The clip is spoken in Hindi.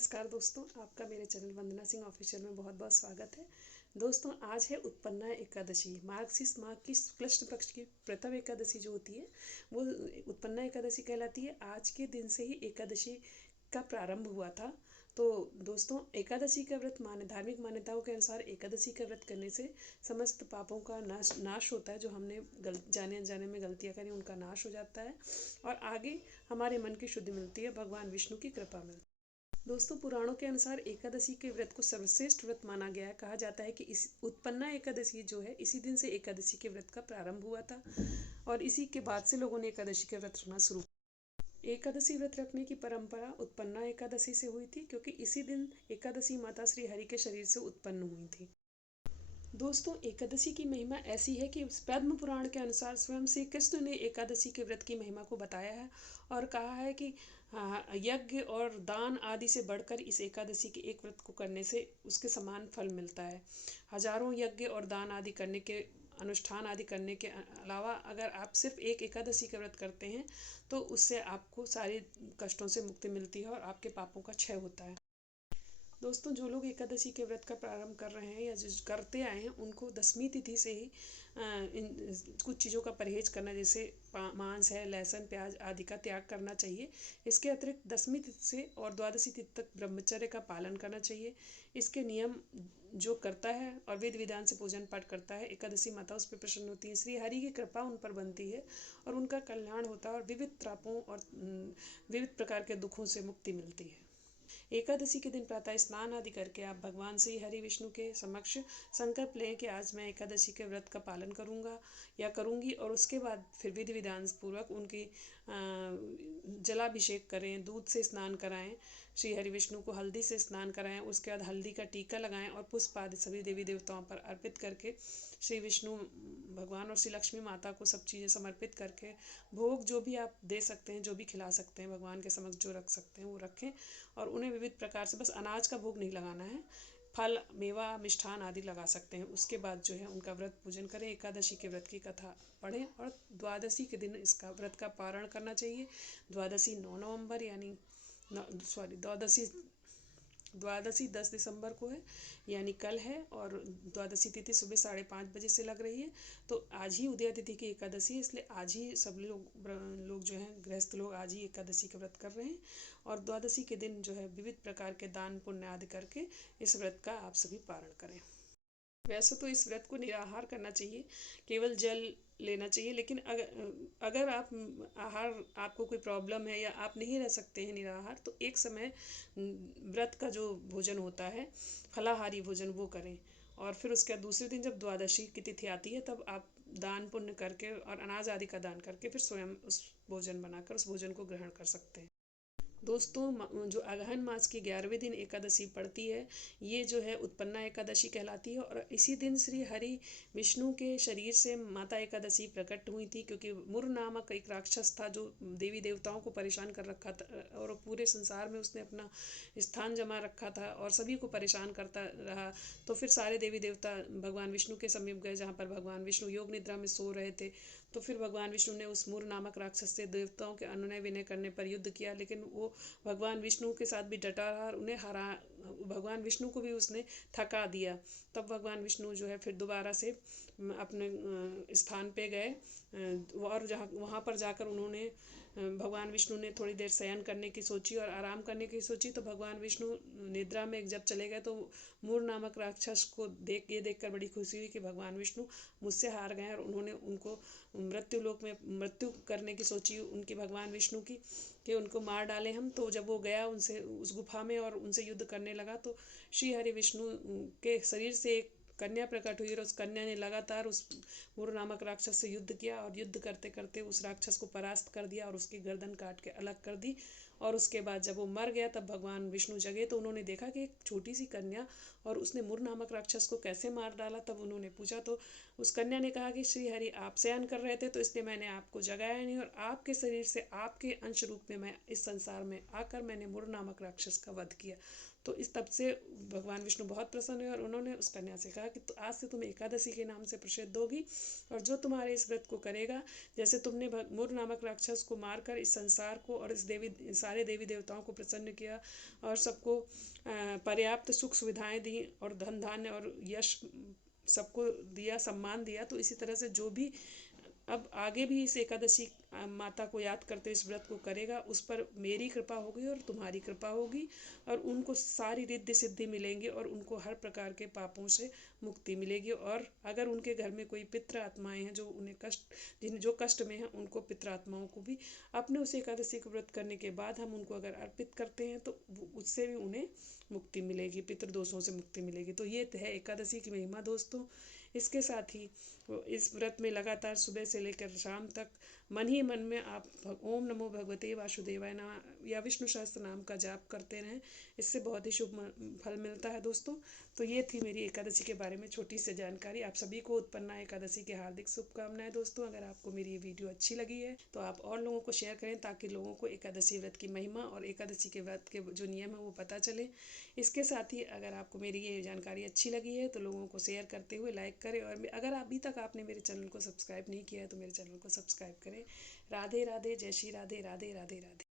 नमस्कार दोस्तों, आपका मेरे चैनल वंदना सिंह ऑफिशियल में बहुत बहुत स्वागत है। दोस्तों, आज है उत्पन्ना एकादशी। मार्गशीर्ष माह की शुक्ल पक्ष की प्रथम एकादशी जो होती है वो उत्पन्ना एकादशी कहलाती है। आज के दिन से ही एकादशी का प्रारंभ हुआ था। तो दोस्तों, एकादशी का व्रत धार्मिक मान्यताओं के अनुसार एकादशी का व्रत करने से समस्त पापों का नाश होता है। जो हमने जाने अनजाने में गलतियाँ करी उनका नाश हो जाता है और आगे हमारे मन की शुद्धि मिलती है, भगवान विष्णु की कृपा मिलती है। दोस्तों, पुराणों के अनुसार एकादशी के व्रत को सर्वश्रेष्ठ व्रत माना गया है। कहा जाता है कि इस उत्पन्ना एकादशी जो है इसी दिन से एकादशी के व्रत का प्रारंभ हुआ था और इसी के बाद से लोगों ने एकादशी के व्रत रखना शुरू। एकादशी व्रत रखने की परंपरा उत्पन्ना एकादशी से हुई थी, क्योंकि इसी दिन एकादशी माता श्री हरि के शरीर से उत्पन्न हुई थी। दोस्तों, एकादशी की महिमा ऐसी है कि पद्म पुराण के अनुसार स्वयं श्री कृष्ण ने एकादशी के व्रत की महिमा को बताया है और कहा है कि यज्ञ और दान आदि से बढ़कर इस एकादशी के एक व्रत को करने से उसके समान फल मिलता है। हजारों यज्ञ और दान आदि करने के अनुष्ठान आदि करने के अलावा अगर आप सिर्फ एक एकादशी का व्रत करते हैं तो उससे आपको सारे कष्टों से मुक्ति मिलती है और आपके पापों का क्षय होता है। दोस्तों, जो लोग एकादशी के व्रत का प्रारंभ कर रहे हैं या जो करते आए हैं उनको दसवीं तिथि से ही कुछ चीज़ों का परहेज करना, जैसे मांस है, लहसुन, प्याज आदि का त्याग करना चाहिए। इसके अतिरिक्त दसवीं तिथि से और द्वादशी तिथि तक ब्रह्मचर्य का पालन करना चाहिए। इसके नियम जो करता है और विधि विधान से पूजन पाठ करता है, एकादशी माता उस पर प्रसन्न होती है, श्री हरि की कृपा उन पर बनती है और उनका कल्याण होता है और विविध त्रापों और विविध प्रकार के दुखों से मुक्ति मिलती है। एकादशी के दिन प्रातः स्नान आदि करके आप भगवान श्री हरि विष्णु के समक्ष संकल्प लें कि आज मैं एकादशी के व्रत का पालन करूंगा या करूंगी, और उसके बाद फिर विधि विधान पूर्वक उनकी जलाभिषेक करें, दूध से स्नान कराएं, श्री हरि विष्णु को हल्दी से स्नान कराएं, उसके बाद हल्दी का टीका लगाएं और पुष्प आदि सभी देवी देवताओं पर अर्पित करके श्री विष्णु भगवान और श्री लक्ष्मी माता को सब चीज़ें समर्पित करके भोग जो भी आप दे सकते हैं, जो भी खिला सकते हैं, भगवान के समक्ष जो रख सकते हैं वो रखें और उन्हें विविध प्रकार से, बस अनाज का भोग नहीं लगाना है, फल, मेवा, मिष्ठान आदि लगा सकते हैं। उसके बाद जो है उनका व्रत पूजन करें, एकादशी के व्रत की कथा पढ़ें और द्वादशी के दिन इसका व्रत का पारण करना चाहिए। द्वादशी 9 नवंबर यानी द्वादशी 10 दिसंबर को है, यानी कल है, और द्वादशी तिथि सुबह 5:30 बजे से लग रही है। तो आज ही उदया तिथि की एकादशी है, इसलिए आज ही सब लोग जो हैं गृहस्थ लोग आज ही एकादशी का व्रत कर रहे हैं और द्वादशी के दिन जो है विविध प्रकार के दान पुण्य आदि करके इस व्रत का आप सभी पारण करें। वैसे तो इस व्रत को निराहार करना चाहिए, केवल जल लेना चाहिए, लेकिन अगर आप आहार आपको कोई प्रॉब्लम है या आप नहीं रह सकते हैं निराहार, तो एक समय व्रत का जो भोजन होता है, फलाहारी भोजन, वो करें और फिर उसके बाद दूसरे दिन जब द्वादशी की तिथि आती है तब आप दान पुण्य करके और अनाज आदि का दान करके फिर स्वयं उस भोजन बनाकर उस भोजन को ग्रहण कर सकते हैं। दोस्तों, जो अगहन मास की 11वें दिन एकादशी पड़ती है, ये जो है उत्पन्ना एकादशी कहलाती है और इसी दिन श्री हरि विष्णु के शरीर से माता एकादशी प्रकट हुई थी, क्योंकि मुर नामक एक राक्षस था जो देवी देवताओं को परेशान कर रखा था और पूरे संसार में उसने अपना स्थान जमा रखा था और सभी को परेशान करता रहा। तो फिर सारे देवी देवता भगवान विष्णु के समीप गए, जहाँ पर भगवान विष्णु योग निद्रा में सो रहे थे। तो फिर भगवान विष्णु ने उस मुर नामक राक्षस से देवताओं के अनुनय विनय करने पर युद्ध किया, लेकिन वो भगवान विष्णु के साथ भी डटा रहा और उन्हें भगवान विष्णु को भी उसने थका दिया। तब भगवान विष्णु जो है फिर दोबारा से अपने स्थान पे गए और वहाँ पर जाकर उन्होंने भगवान विष्णु ने थोड़ी देर शयन करने की सोची और आराम करने की सोची। तो भगवान विष्णु निद्रा में जब चले गए तो मूर नामक राक्षस को देखकर बड़ी खुशी हुई कि भगवान विष्णु मुझसे हार गए और उन्होंने उनको मृत्यु लोक में मृत्यु करने की सोची उनकी भगवान विष्णु की कि उनको मार डालें हम। तो जब वो गया उनसे उस गुफा में और उनसे युद्ध करने लगा तो श्री हरि विष्णु के शरीर से एक कन्या प्रकट हुई और उस कन्या ने लगातार उस मुर नामक राक्षस से युद्ध किया और युद्ध करते करते उस राक्षस को परास्त कर दिया और उसकी गर्दन काट के अलग कर दी। और उसके बाद जब वो मर गया तब भगवान विष्णु जगे तो उन्होंने देखा कि एक छोटी सी कन्या और उसने मुर नामक राक्षस को कैसे मार डाला। तब उन्होंने पूछा तो उस कन्या ने कहा कि श्री हरि आप शयन कर रहे थे तो इसलिए मैंने आपको जगाया नहीं और आपके शरीर से आपके अंश रूप में मैं इस संसार में आकर मैंने मुर नामक राक्षस का वध किया। तो इस तब से भगवान विष्णु बहुत प्रसन्न हुए और उन्होंने उस कन्या से कहा कि आज से तुम एकादशी के नाम से प्रसिद्ध होगी और जो तुम्हारे इस व्रत को करेगा, जैसे तुमने मुर नामक राक्षस को मारकर इस संसार को और इस सारे देवी देवताओं को प्रसन्न किया और सबको पर्याप्त सुख सुविधाएं दी और धन धान्य और यश सबको दिया, सम्मान दिया। तो इसी तरह से जो भी अब आगे भी इस एकादशी माता को याद करते इस व्रत को करेगा, उस पर मेरी कृपा होगी और तुम्हारी कृपा होगी और उनको सारी रिद्धि सिद्धि मिलेंगी और उनको हर प्रकार के पापों से मुक्ति मिलेगी। और अगर उनके घर में कोई पितृ आत्माएं हैं जो उन्हें जो कष्ट में हैं, उनको पितृ आत्माओं को भी अपने उस एकादशी को व्रत करने के बाद हम उनको अगर अर्पित करते हैं तो उससे भी उन्हें मुक्ति मिलेगी, पितृदोषों से मुक्ति मिलेगी। तो ये है एकादशी की महिमा दोस्तों। इसके साथ ही इस व्रत में लगातार सुबह से लेकर शाम तक मन ही मन में आप ओम नमो भगवते वासुदेवाय नमः या विष्णु सहस्त्र नाम का जाप करते रहें, इससे बहुत ही शुभ फल मिलता है दोस्तों। तो ये थी मेरी एकादशी के बारे में छोटी सी जानकारी। आप सभी को उत्पन्ना एकादशी की हार्दिक शुभकामनाएं दोस्तों। अगर आपको मेरी ये वीडियो अच्छी लगी है तो आप और लोगों को शेयर करें ताकि लोगों को एकादशी व्रत की महिमा और एकादशी के व्रत के जो नियम है वो पता चले। इसके साथ ही अगर आपको मेरी ये जानकारी अच्छी लगी है तो लोगों को शेयर करते हुए लाइक करें और अगर अभी तक आपने मेरे चैनल को सब्सक्राइब नहीं किया है तो मेरे चैनल को सब्सक्राइब करें। राधे राधे, जय श्री राधे, राधे राधे राधे।